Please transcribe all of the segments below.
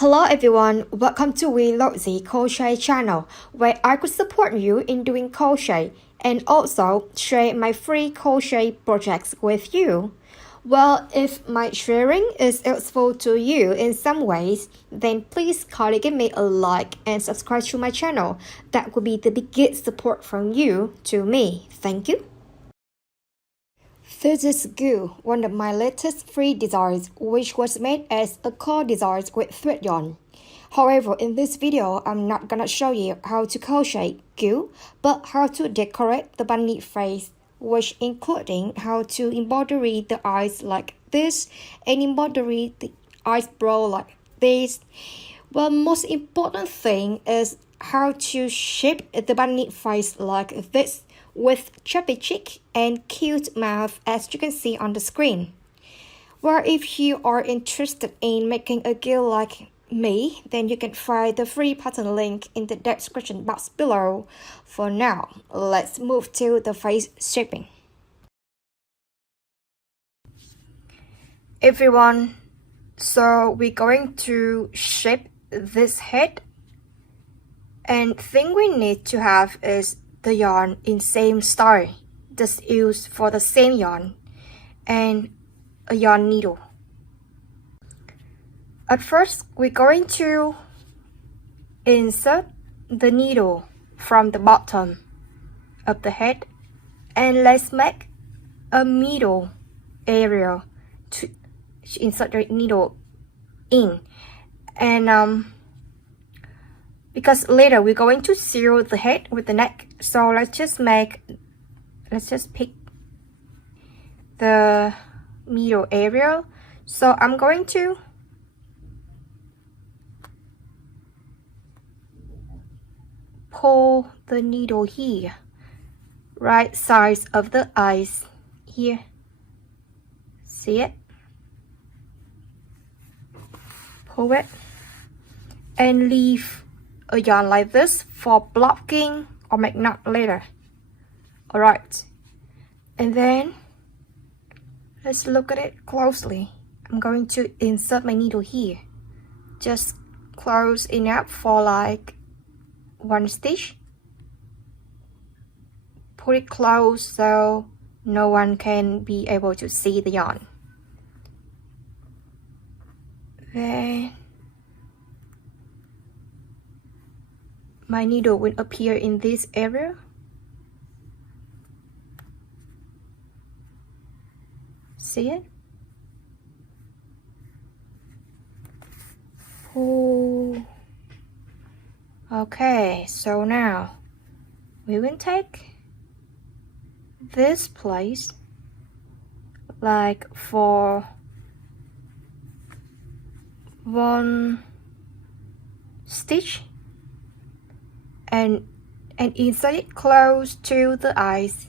Hello everyone, welcome to Lozy Crochet channel, where I could support you in doing crochet and also share my free crochet projects with you. Well, if my sharing is useful to you in some ways, then please kindly give me a like and subscribe to my channel. That would be the biggest support from you to me. Thank you. This is Goo, one of my latest free designs, which was made as a core design with thread yarn. However, in this video, I'm not gonna show you how to crochet Goo, but how to decorate the bunny face, which including how to embroidery the eyes like this and embroidery the eyebrow like this. Well, most important thing is how to shape the bunny face like this, with chubby cheek and cute mouth as you can see on the screen. Well, if you are interested in making a girl like me, then you can find the free pattern link in the description box below. For now, let's move to the face shaping. Everyone, so we're going to shape this head, and thing we need to have is the yarn in same style, just used for the same yarn, and a yarn needle. At first, we're going to insert the needle from the bottom of the head, and let's make a middle area to insert the needle in, and because later we're going to seal the head with the neck, so let's just pick the middle area. So I'm going to pull the needle here, right size of the eyes here. See it? Pull it and leave a yarn like this for blocking or make knot later. Alright, and then let's look at it closely. I'm going to insert my needle here, just close enough for like one stitch. Put it close so no one can be able to see the yarn. Then my needle will appear in this area. See it? Pull. Okay, so now we will take this place like for one stitch and insert it close to the eyes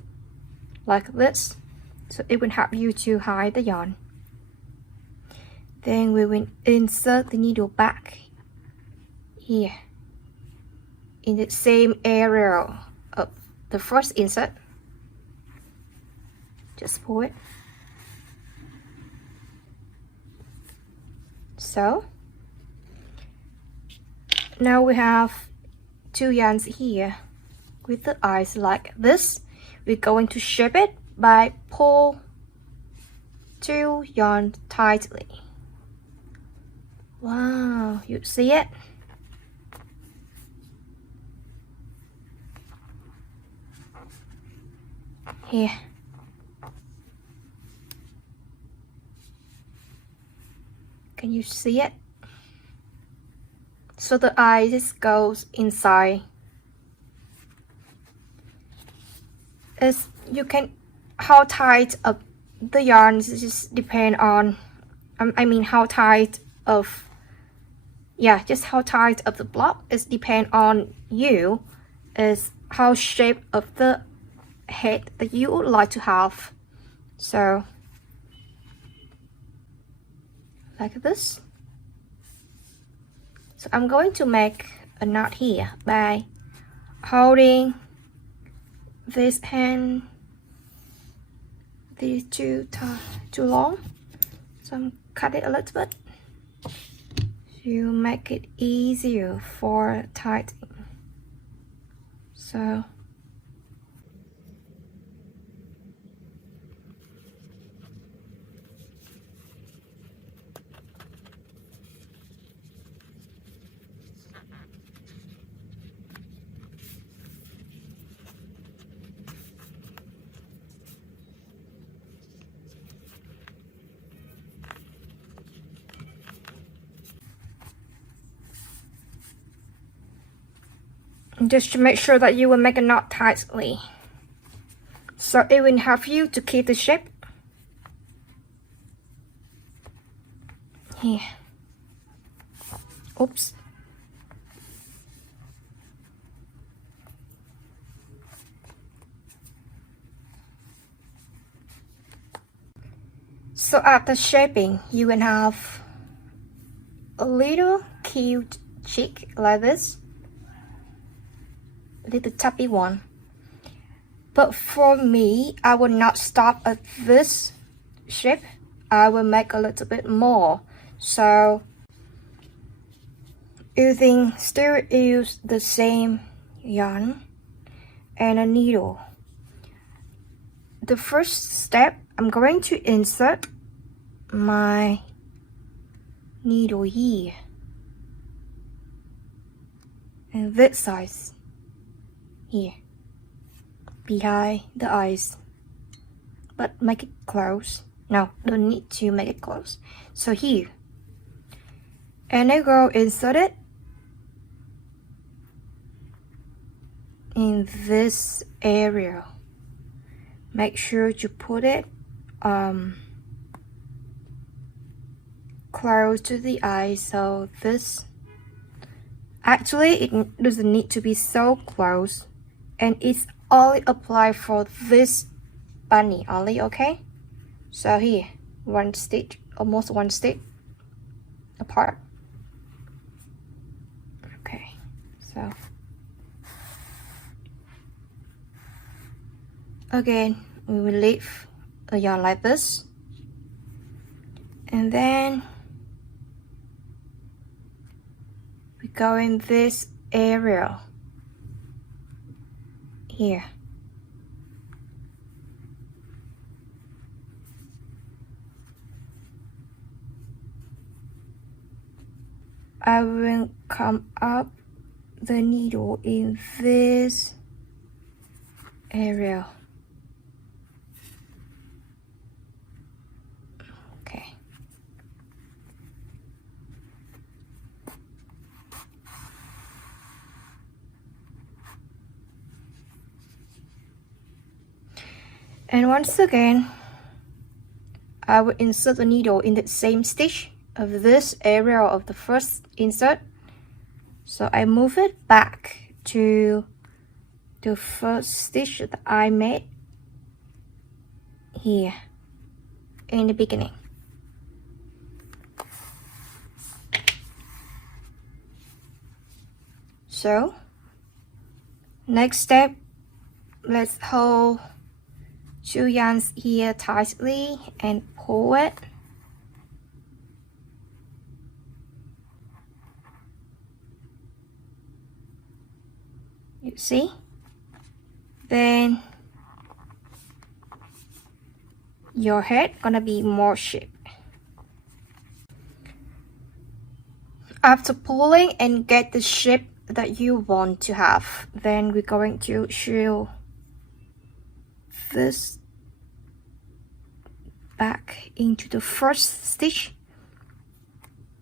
like this, so it will help you to hide the yarn. Then we will insert the needle back here in the same area of the first insert. Just pull it. So now we have two yarns here with the eyes like this. We're going to shape it by pull two yarn tightly. Wow, you see it? Here. Can you see it? So the eye just goes inside. As you can, how tight of the yarn just depend on, I mean how tight of, yeah, just how tight of the block is depend on you, is how shape of the head that you would like to have. So like this. So I'm going to make a knot here by holding this hand, these too long, so I'm cut it a little bit. to make it easier for tightening. So just to make sure that you will make a knot tightly, so it will help you to keep the shape. Here. Oops. So after shaping, you will have a little cute cheek like this, a little tubby one. But for me, I will not stop at this shape. I will make a little bit more. So still use the same yarn and a needle. The first step, I'm going to insert my needle here, and this size here, behind the eyes, but make it close. No, don't need to make it close. So here, and I go insert it in this area. Make sure to put it close to the eye. So this, actually it doesn't need to be so close, and it's only applied for this bunny only, okay? So here, one stitch, almost one stitch apart. Okay, so again, we will leave a yarn like this, and then we go in this area here. I will come up the needle in this area. Okay. And once again, I will insert the needle in the same stitch of this area of the first insert. So I move it back to the first stitch that I made here in the beginning. So next step, let's hold two yarns here tightly and pull it. You see? Then your head gonna be more shape. After pulling and get the shape that you want to have, then we're going to sew this back into the first stitch,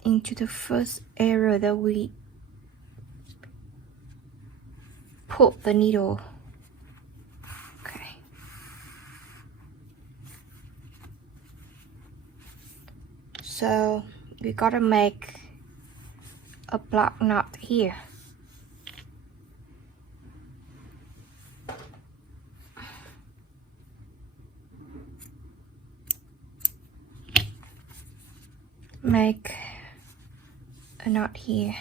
into the first area that we put the needle. Okay. So we gotta make a black knot here. Make a knot here.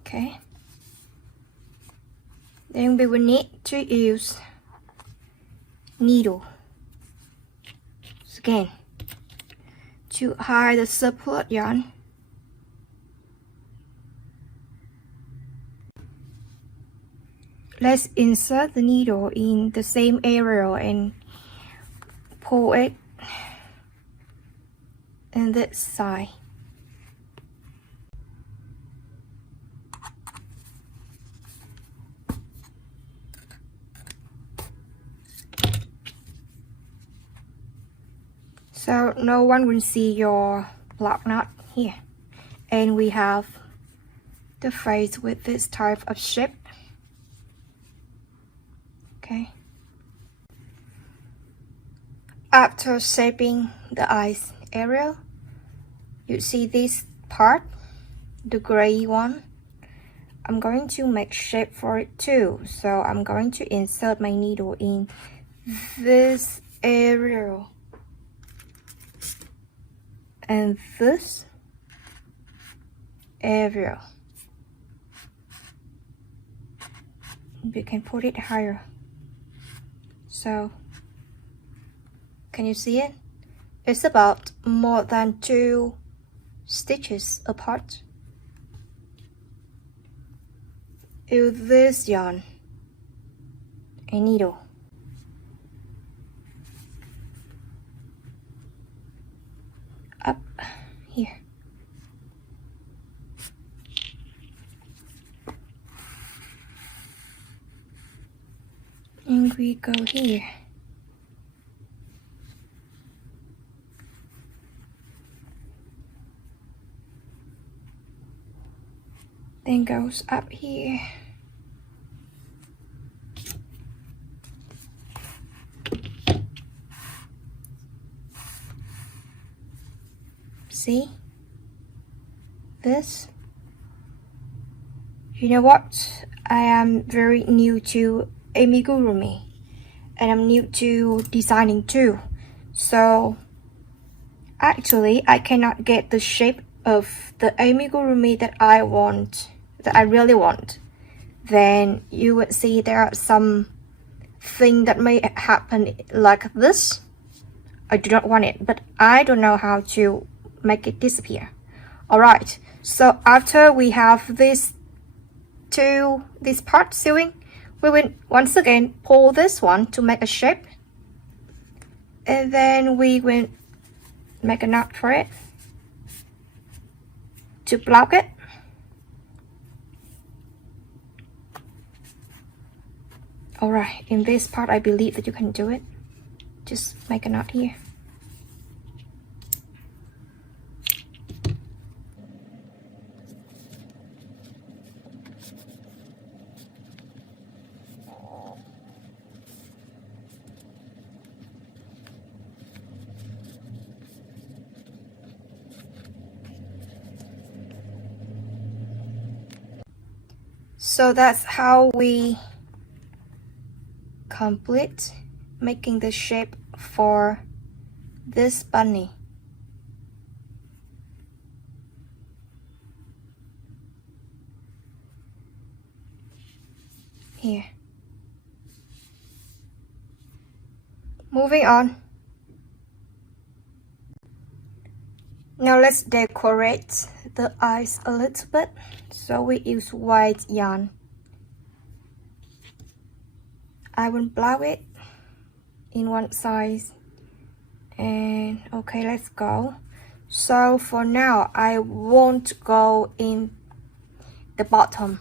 Okay. Then we will need to use needle again to hide the surplus yarn. Let's insert the needle in the same area and pull it on this side. So no one will see your block knot here. And we have the face with this type of shape. Okay. After shaping the eyes area, you see this part, the gray one. I'm going to make shape for it too. So I'm going to insert my needle in this area. And this area. We can put it higher. So, can you see it? It's about more than 2 stitches apart. Use this yarn, a needle. Up here. And we go here. Then goes up here. See? This? You know what? I am very new to Amigurumi and I'm new to designing too. So actually I cannot get the shape of the Amigurumi that I want, that I really want. Then you would see there are some thing that may happen like this. I do not want it, but I don't know how to make it disappear. Alright, so after we have this part sewing, we will once again pull this one to make a shape, and then we will make a knot for it to block it. Alright, in this part I believe that you can do it. Just make a knot here. So that's how we complete making the shape for this bunny. Here. Moving on. Now let's decorate the eyes a little bit. So we use white yarn. I will blow it in one side. And okay, let's go. So for now, I won't go in the bottom,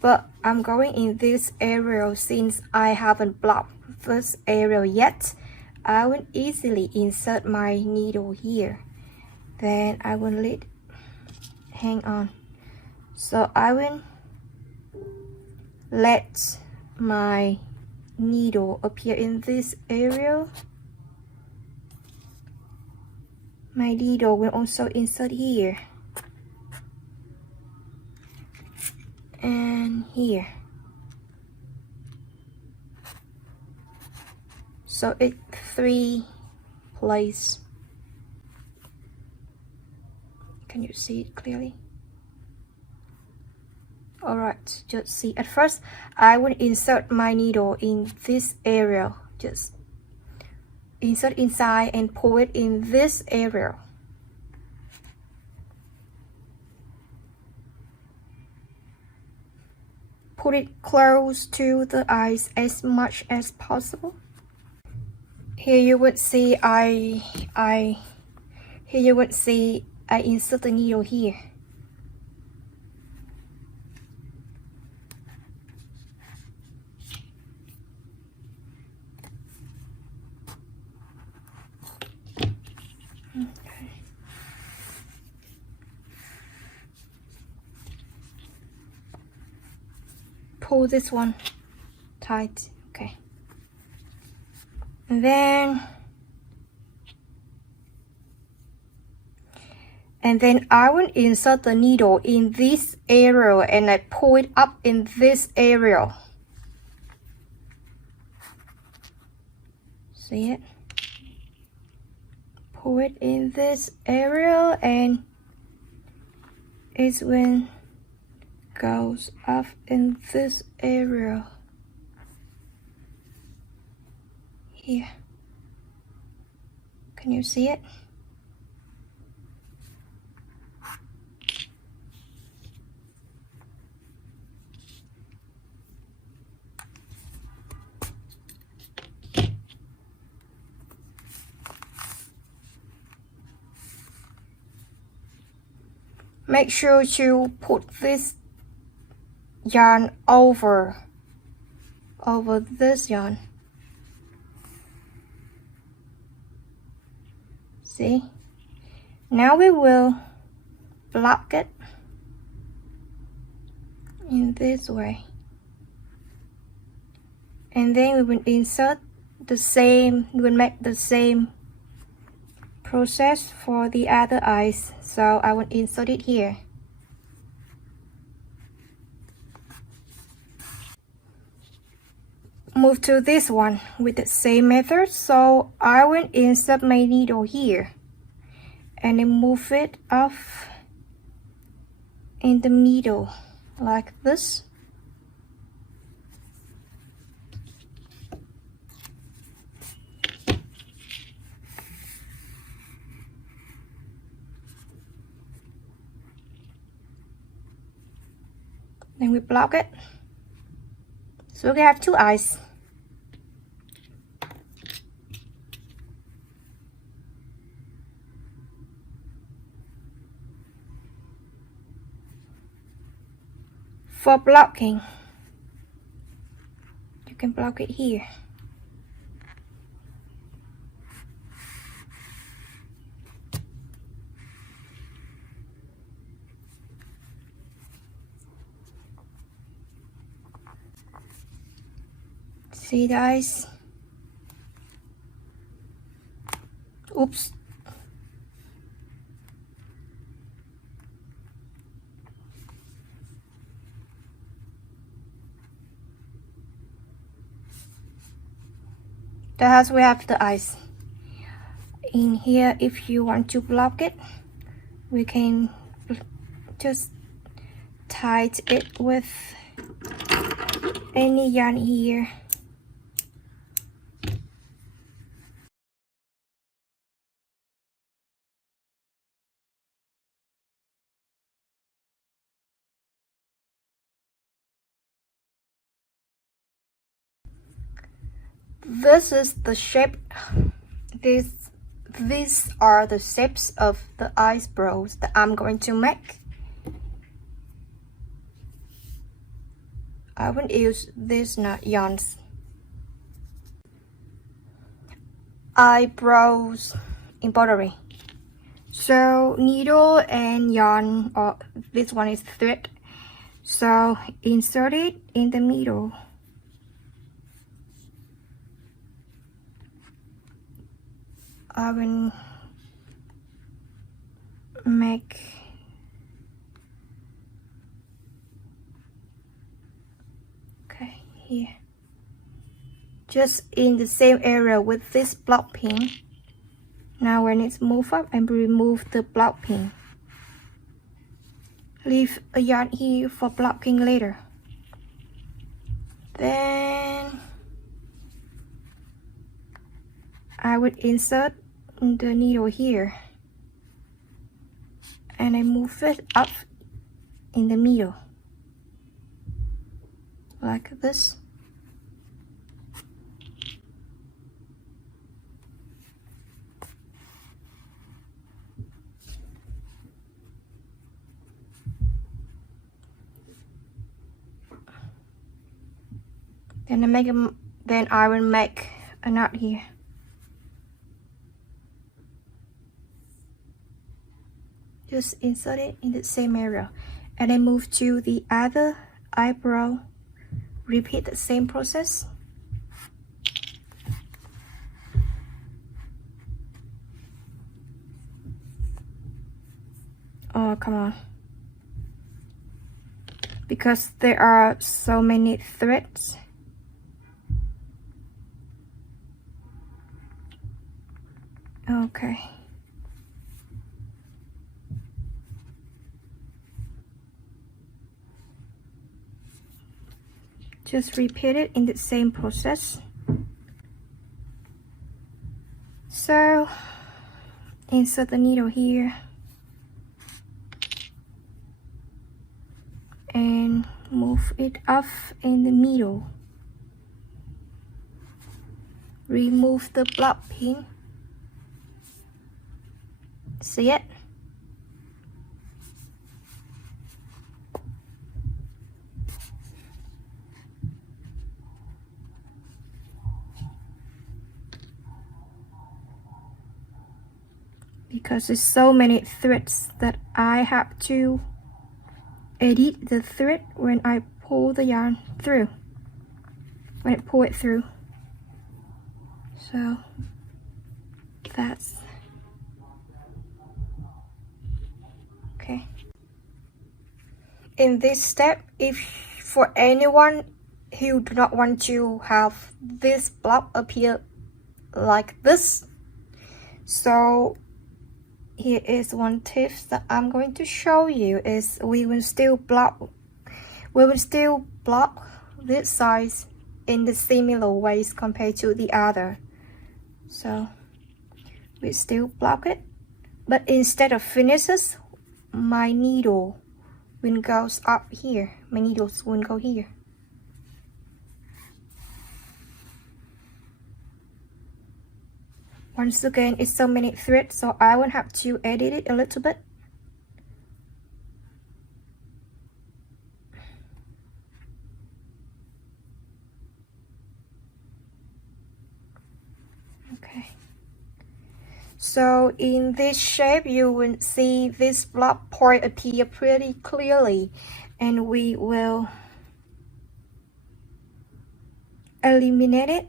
but I'm going in this area. Since I haven't blocked this area yet, I will easily insert my needle here. Then I will hang on. So I will let my needle appear in this area. My needle will also insert here and here. So it's 3 places. Can you see it clearly? Alright, just see, at first I will insert my needle in this area, just insert inside and pull it in this area. Put it close to the eyes as much as possible. Here you would see I insert the needle here. Pull this one tight, okay. And then I will insert the needle in this area and I pull it up in this area. See it? Pull it in this area and it will goes up in this area here. Can you see it? Make sure to put this yarn over this yarn. See? Now we will block it in this way. And then we will insert the same, we will make the same process for the other eyes. So I will insert it here. Move to this one with the same method. So I will insert my needle here and then move it off in the middle like this. Then we block it. So we have two eyes. For blocking, you can block it here. See guys? Oops. That's we have the eyes. In here, if you want to block it, we can just tie it with any yarn here. This is the shape. These are the shapes of the eyebrows that I'm going to make. I will use these yarns. Eyebrows embroidery. So needle and yarn, or this one is thread. So insert it in the middle. I will make here, just in the same area with this block pin. Now when it's moved up and remove the block pin. leave a yarn here for blocking later. Then I would insert the needle here and I move it up in the middle like this. Then I will make a knot here. Just insert it in the same area and then move to the other eyebrow. Repeat the same process. Oh, come on. Because there are so many threads. Okay. Just repeat it in the same process. So, insert the needle here. And move it off in the middle. Remove the block pin. See it? Because there's so many threads that I have to edit the thread when I pull the yarn through. When I pull it through. So that's okay. In this step, if for anyone who do not want to have this block appear like this, so here is one tip that I'm going to show you is we will still block this size in the similar ways compared to the other. So we still block it, but instead of finishes, my needle will go up here. My needles will go here. Once again, it's so many threads, so I will have to edit it a little bit. Okay. So in this shape, you will see this block point appear pretty clearly, and we will eliminate it.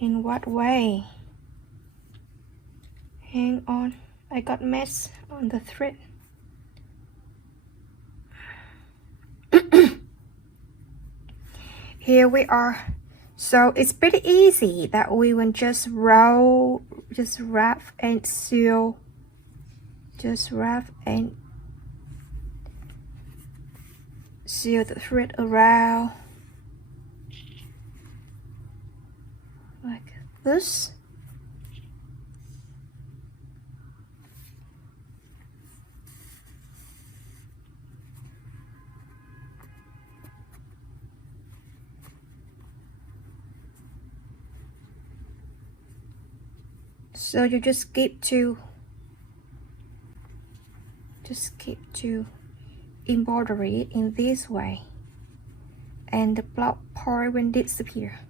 In what way? Hang on, I got mess on the thread. Here we are. So it's pretty easy that we will just wrap and seal. Just wrap and seal the thread around. Like this. So you just keep to embroider it in this way, and the block part will disappear.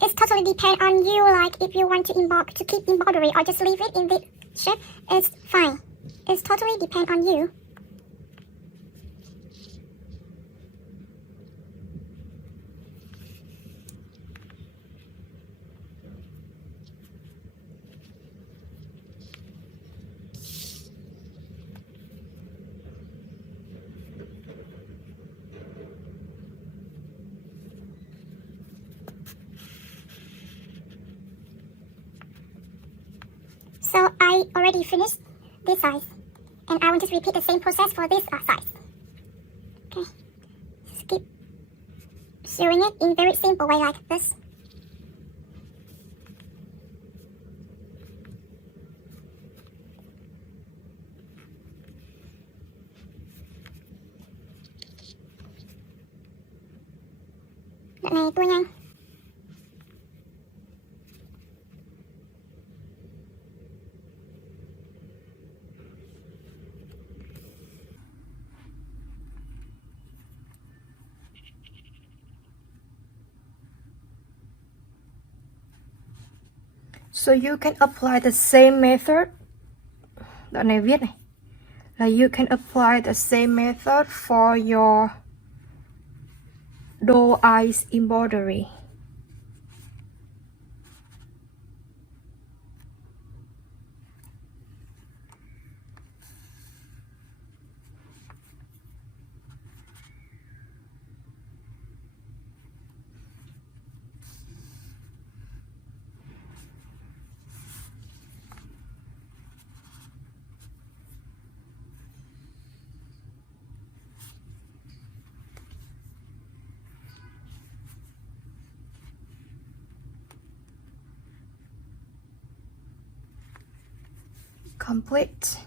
It's totally depend on you, like if you want to keep embroidery or just leave it in the shape is fine. It's totally depend on you. So I already finished this size, and I will just repeat the same process for this size. Okay, just keep sewing it in very simple way like this. Đoạn này tua nhanh. So you can apply the same method. Đoạn này viết này là you can apply the same method for your doll eyes embroidery. Complete.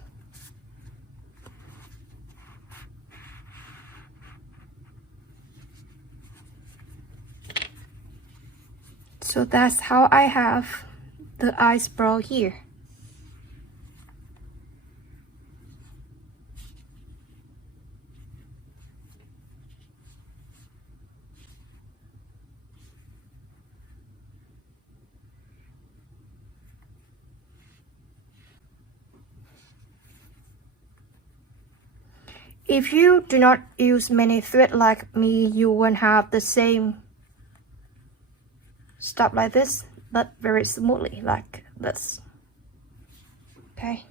So that's how I have the eyebrow here. If you do not use many thread like me, you won't have the same stuff like this, but very smoothly like this. Okay.